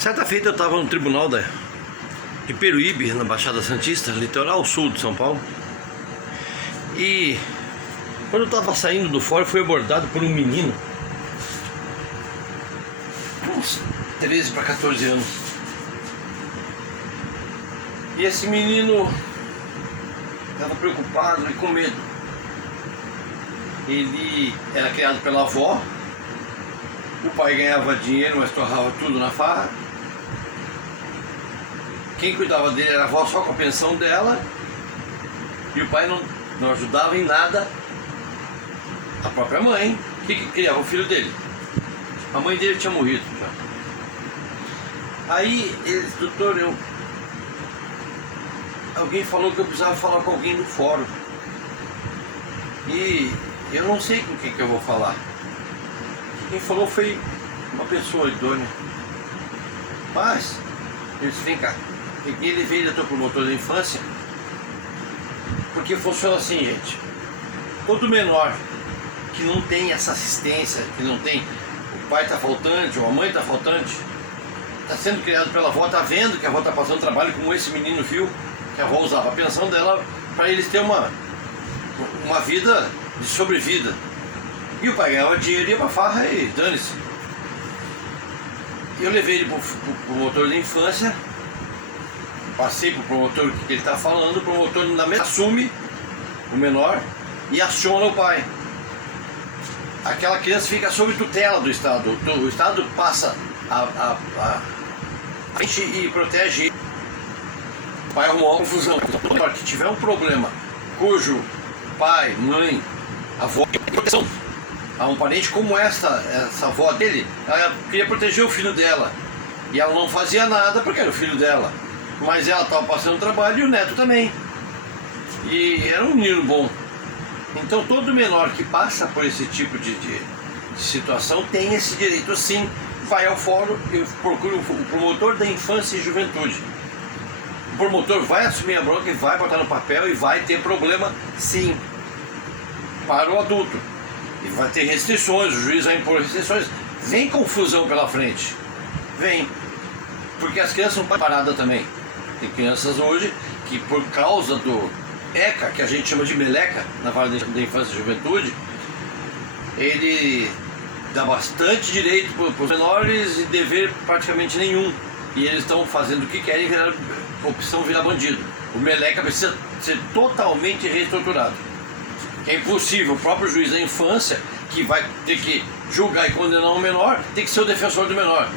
Certa feita eu estava no tribunal de Peruíbe, na Baixada Santista, litoral sul de São Paulo. E quando eu estava saindo do fórum, fui abordado por um menino, uns 13 para 14 anos. E esse menino estava preocupado e com medo. Ele era criado pela avó, o pai ganhava dinheiro, mas torrava tudo na farra. Quem cuidava dele era a avó só com a pensão dela, e o pai não ajudava em nada a própria mãe, que criava o filho dele. A mãe dele tinha morrido já. Aí ele disse: doutor, alguém falou que eu precisava falar com alguém do fórum, e eu não sei com quem que eu vou falar. Quem falou foi uma pessoa idônea. Mas ele disse: vem cá. Ele veio da tua promotora da infância, porque funciona assim, gente. Todo menor que não tem essa assistência, que não tem, o pai está faltante ou a mãe está faltante, está sendo criado pela avó, está vendo que a avó está passando trabalho, como esse menino viu, que a avó usava a pensão dela para eles terem uma vida de sobrevida. E o pai ganhava dinheiro, ia para farra e dane-se. Eu levei ele para o promotor da infância, passei para o promotor o que ele está falando, o promotor na mesa assume o menor e aciona o pai. Aquela criança fica sob tutela do Estado. O Estado passa a e protege ele. O pai arrumou uma confusão. Que tiver um problema cujo pai, mãe, avó proteção a um parente como essa avó dele, ela queria proteger o filho dela. E ela não fazia nada porque era o filho dela. Mas ela estava passando trabalho e o neto também. E era um menino bom. Então todo menor que passa por esse tipo de situação tem esse direito, sim. Vai ao fórum e procura o promotor da infância e juventude. O promotor vai assumir a bronca e vai botar no papel e vai ter problema, sim, para o adulto. E vai ter restrições, o juiz vai impor restrições. Vem confusão pela frente. Vem. Porque as crianças são paradas também. Tem crianças hoje que, por causa do ECA, que a gente chama de meleca, na Vara da Infância e Juventude, ele dá bastante direito para os menores e dever praticamente nenhum. E eles estão fazendo o que querem, opção virar bandido. O meleca precisa ser totalmente reestruturado. É impossível, o próprio juiz da infância, que vai ter que julgar e condenar um menor, tem que ser o defensor do menor.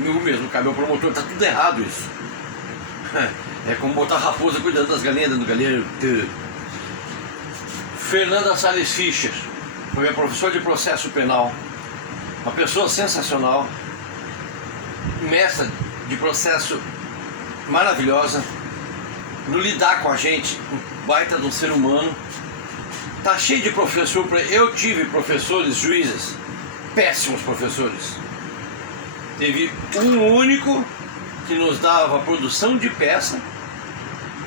O mesmo cabe ao promotor, está tudo errado isso. É como botar raposa cuidando das galinhas dentro do galinheiro. Fernanda Salles Fischer foi minha professora de processo penal, uma pessoa sensacional, mestra de processo maravilhosa, no lidar com a gente, um baita de um ser humano. Tá cheio de professor. Eu tive professores, juízes, péssimos professores. Teve um único que nos dava a produção de peça,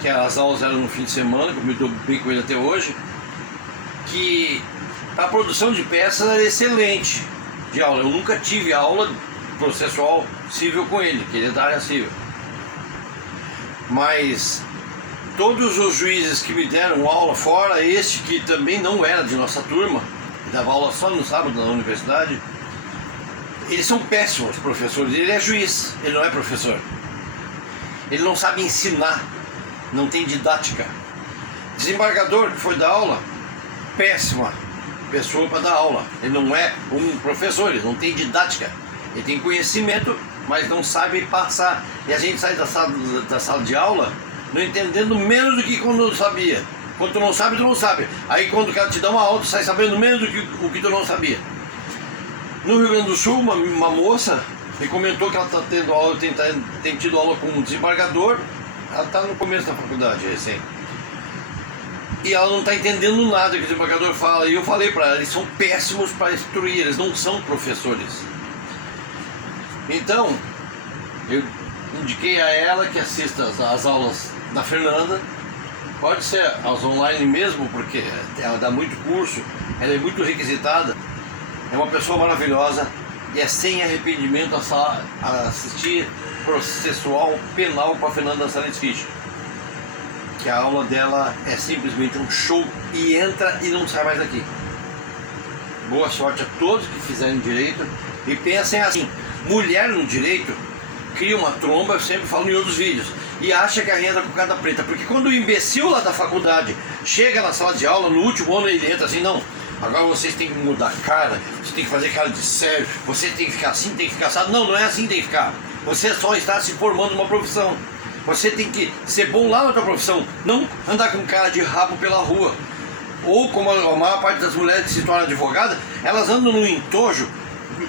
que as aulas eram no fim de semana, que eu me dou bem com ele até hoje, que a produção de peças era excelente de aula. Eu nunca tive aula processual civil com ele, que ele é da área civil. Mas todos os juízes que me deram aula, fora este que também não era de nossa turma, dava aula só no sábado na universidade, eles são péssimos professores. Ele é juiz, ele não é professor. Ele não sabe ensinar, não tem didática. Desembargador que foi dar aula, péssima pessoa para dar aula. Ele não é um professor, ele não tem didática. Ele tem conhecimento, mas não sabe passar. E a gente sai da sala de aula não entendendo menos do que quando sabia. Quando tu não sabe, tu não sabe. Aí quando o cara te dá uma aula, tu sai sabendo menos do que o que tu não sabia. No Rio Grande do Sul, uma moça me comentou que ela está tendo aula, tem tido aula com um desembargador. Ela está no começo da faculdade, recém. E ela não está entendendo nada que o desembargador fala. E eu falei para ela, eles são péssimos para instruir, eles não são professores. Então, eu indiquei a ela que assista às aulas da Fernanda. Pode ser as online mesmo, porque ela dá muito curso, ela é muito requisitada. É uma pessoa maravilhosa, e é sem arrependimento assistir processual penal com a Fernanda Salles Fischer. Que a aula dela é simplesmente um show e entra e não sai mais daqui. Boa sorte a todos que fizerem direito e pensem assim: mulher no direito cria uma tromba, eu sempre falo em outros vídeos, e acha que arrenda com cada preta, porque quando o imbecil lá da faculdade chega na sala de aula, no último ano ele entra assim: não, agora vocês têm que mudar a cara, você tem que fazer cara de sério, você tem que ficar assim, tem que ficar assado. Não, não é assim que tem que ficar. Você só está se formando uma profissão. Você tem que ser bom lá na tua profissão, não andar com cara de rabo pela rua. Ou como a maior parte das mulheres que se tornam advogadas, elas andam no entojo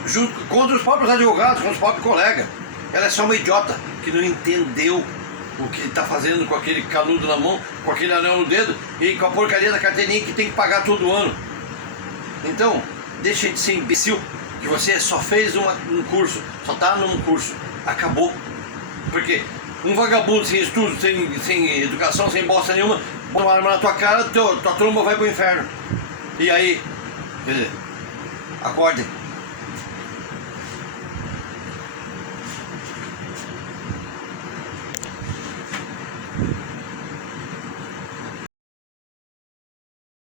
junto contra os próprios advogados, contra os próprios colegas. Ela é só uma idiota que não entendeu o que está fazendo com aquele canudo na mão, com aquele anel no dedo e com a porcaria da carteirinha que tem que pagar todo ano. Então, deixa de ser imbecil, que você só fez um curso, só está num curso, acabou. Porque um vagabundo sem estudo, sem educação, sem bosta nenhuma, bota uma arma na tua cara, tua tromba vai pro inferno. E aí, quer dizer, acordem.